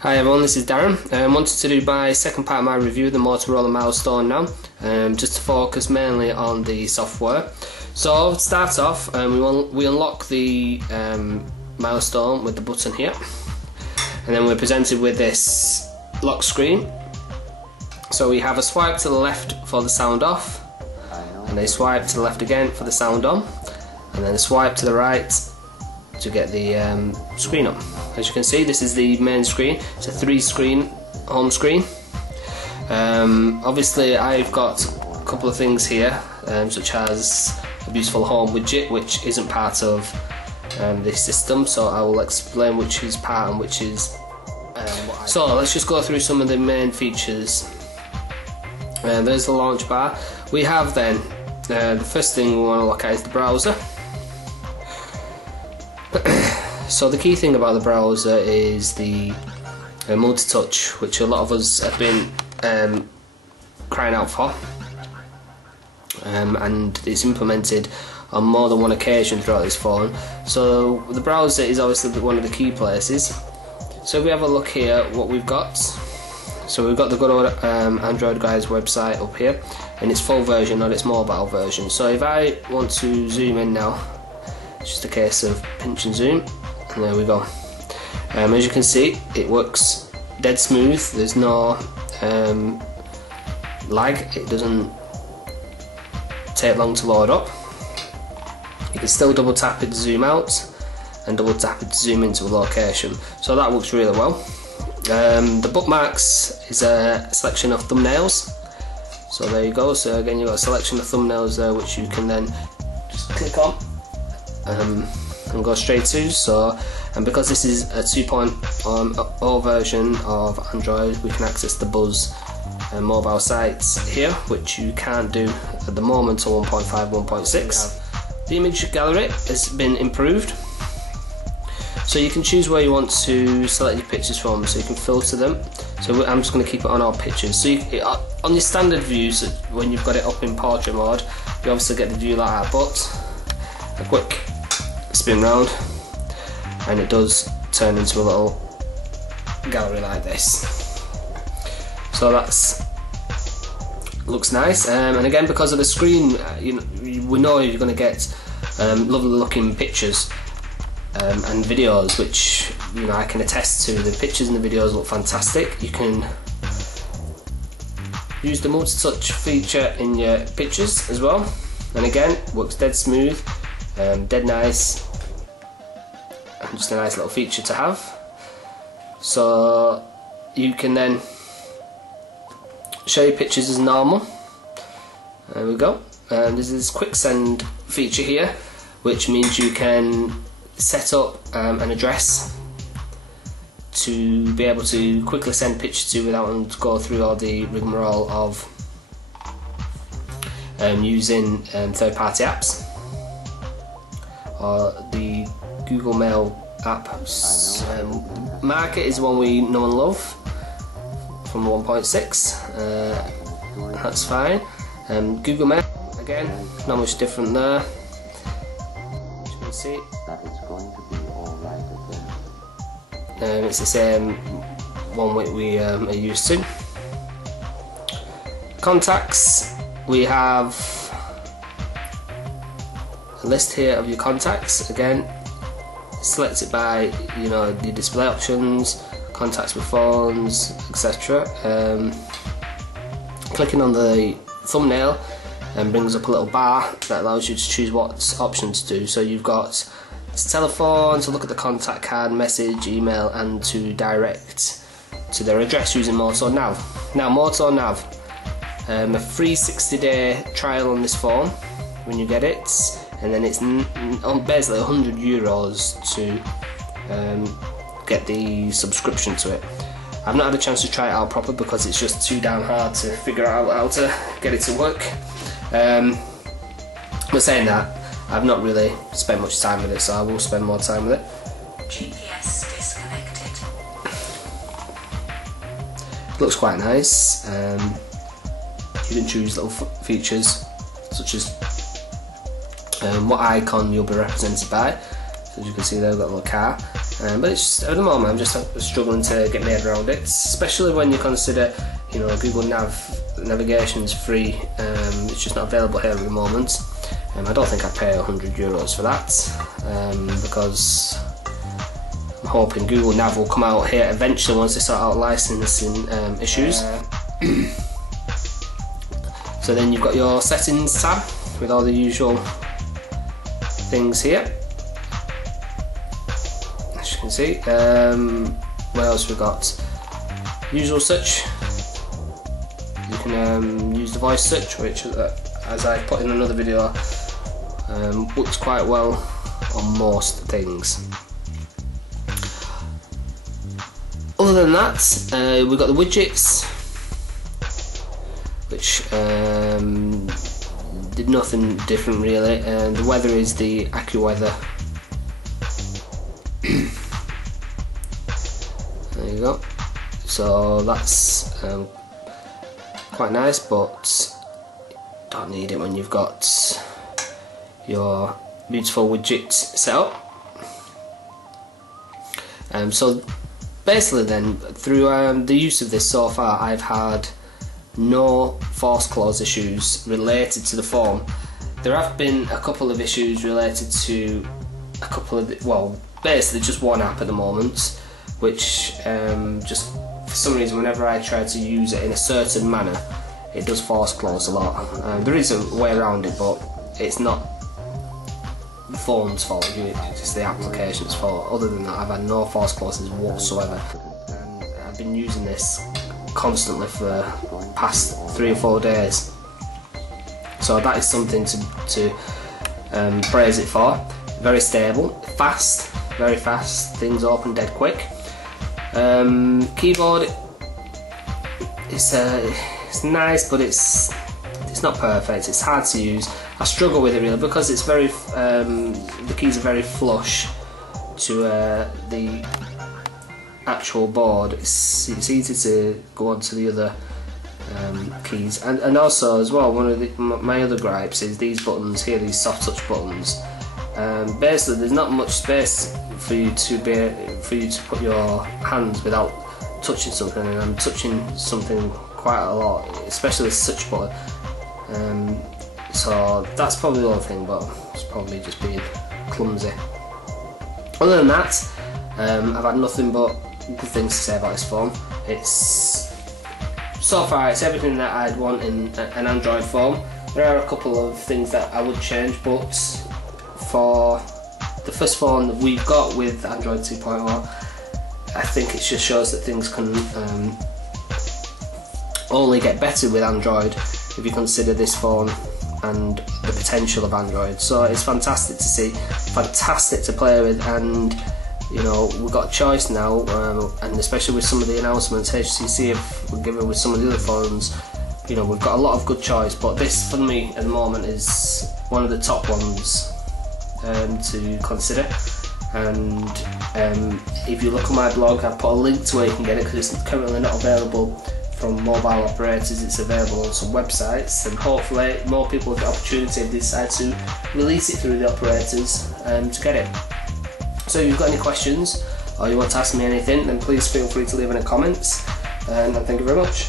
Hi everyone, this is Darren. I wanted to do my second part of my review of the Motorola Milestone now, just to focus mainly on the software. So to start off, we unlock the Milestone with the button here, and then we're presented with this lock screen. So we have a swipe to the left for the sound off, and a swipe to the left again for the sound on, and then a swipe to the right to get the screen up. As you can see, this is the main screen. It's a 3-screen home screen. Obviously I've got a couple of things here, such as a beautiful home widget, which isn't part of this system, so I will explain which is part and which is so let's just go through some of the main features. There's the launch bar. We have then the first thing we want to look at is the browser. So the key thing about the browser is the multi-touch, which a lot of us have been crying out for, and it's implemented on more than one occasion throughout this phone. So the browser is obviously one of the key places. So if we have a look here what we've got, so we've got the good old Android guys website up here in its full version, not its mobile version. So if I want to zoom in now, it's just a case of pinch and zoom, and there we go. As you can see, it works dead smooth. There's no lag. It doesn't take long to load up. You can still double tap it to zoom out and double tap it to zoom into a location, so that works really well. The bookmarks is a selection of thumbnails, so there you go. So again, you've got a selection of thumbnails there which you can then just click on and go straight to. So, and because this is a 2.0 version of Android, we can access the Buzz mobile sites here, which you can't do at the moment on 1.5, 1.6. The image gallery has been improved, so you can choose where you want to select your pictures from, so you can filter them. So I'm just going to keep it on all pictures. So on your standard views, when you've got it up in portrait mode, you obviously get the view like that, but a quick spin round and it does turn into a little gallery like this. So that's looks nice, and again, because of the screen, we know you're going to get lovely looking pictures and videos, which I can attest to. The pictures and the videos look fantastic. You can use the multi-touch feature in your pictures as well, and again, works dead smooth, dead nice, and just a nice little feature to have. So you can then show your pictures as normal. There we go. And there's this quick send feature here, which means you can set up an address to be able to quickly send pictures to without having to go through all the rigmarole of using third-party apps, or the Google Mail app. Market is one we know and love from 1.6. That's fine. Google Mail, again, not much different there. As you can see, it's the same one we are used to. Contacts, we have a list here of your contacts. Again, select it by the display options, contacts with phones, etc. Clicking on the thumbnail brings up a little bar that allows you to choose what option to do. So you've got telephone, to look at the contact card, message, email, and to direct to their address using Moto Nav. Now, Moto Nav, a free 60-day trial on this phone when you get it, and then it's basically €100 to get the subscription to it. I've not had a chance to try it out proper because it's just too damn hard to figure out how to get it to work. But saying that, I've not really spent much time with it, so I will spend more time with it. GPS disconnected. It looks quite nice. You can choose little features such as what icon you'll be represented by. So as you can see there, we've got a little car. But it's just, at the moment I'm just struggling to get my head around it, especially when you consider, you know, Google navigation's free. It's just not available here at the moment. I don't think I'd pay €100 for that, because I'm hoping Google Nav will come out here eventually once they sort out licensing issues. So then you've got your settings tab with all the usual things here, as you can see. What else we've got? Usual search. You can use the voice search, which, as I put in another video, works quite well on most things. Other than that, we've got the widgets, which did nothing different really. The weather is the AccuWeather. There you go. So that's quite nice, but don't need it when you've got your beautiful widget set up. So basically then, through the use of this so far, I've had no force close issues related to the phone. There have been a couple of issues related to a couple of, well, basically just one app at the moment, which just for some reason whenever I try to use it in a certain manner, it does force close a lot. There is a way around it, but it's not the phone's fault, it's just the application's fault. Other than that, I've had no force closes whatsoever, and I've been using this constantly for the past 3 or 4 days, so that is something to praise it for. Very stable, fast, very fast, things open dead quick. Keyboard, it's nice, but it's not perfect, it's hard to use. I struggle with it really because it's very the keys are very flush to the actual board. It's easy to go on to the other keys, and also as well, one of my other gripes is these buttons here, these soft touch buttons. Basically, there's not much space for you to put your hands without touching something, and I'm touching something quite a lot, especially the search button. So that's probably the only thing, but it's probably just being clumsy. Other than that, I've had nothing but good things to say about this phone. It's so far it's everything that I'd want in an Android phone. There are a couple of things that I would change, but for the first phone that we've got with Android 2.0, I think it just shows that things can only get better with Android if you consider this phone and the potential of Android. So it's fantastic to see, fantastic to play with, and you know, we've got a choice now, and especially with some of the announcements HTC have given with some of the other phones, you know, we've got a lot of good choice, but this for me at the moment is one of the top ones to consider. And if you look at my blog, I've put a link to where you can get it, because it's currently not available from mobile operators. It's available on some websites, and hopefully more people have the opportunity if they decide to release it through the operators to get it. So if you've got any questions or you want to ask me anything, then please feel free to leave in the comments, and thank you very much.